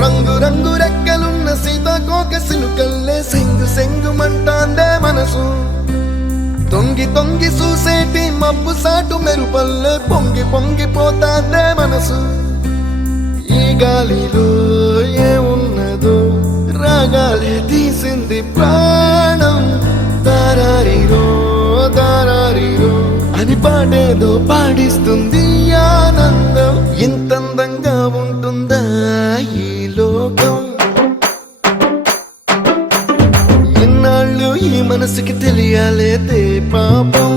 రంగు రంగు రెక్కలున్న సీతాకోక సిలుకల్లే సెంగు సెంగు మంటాందే మనసు తొంగి తొంగి చూసేటి మబ్బు సాటు మెరుపల్లే పొంగి పొంగిపోతాందే మనసు ఈ గాలిలో ఏమున్నదో రాగాలే తీసింది ప్రాణం దారారిరో దారారిరో అని పాడేదో పాడిస్తుంది ఆనందం ఇంతందంగా ఉంటుందా ఈ లోకం ఇన్నాళ్ళు ఈ మనసుకి తెలియాలేదే పాపం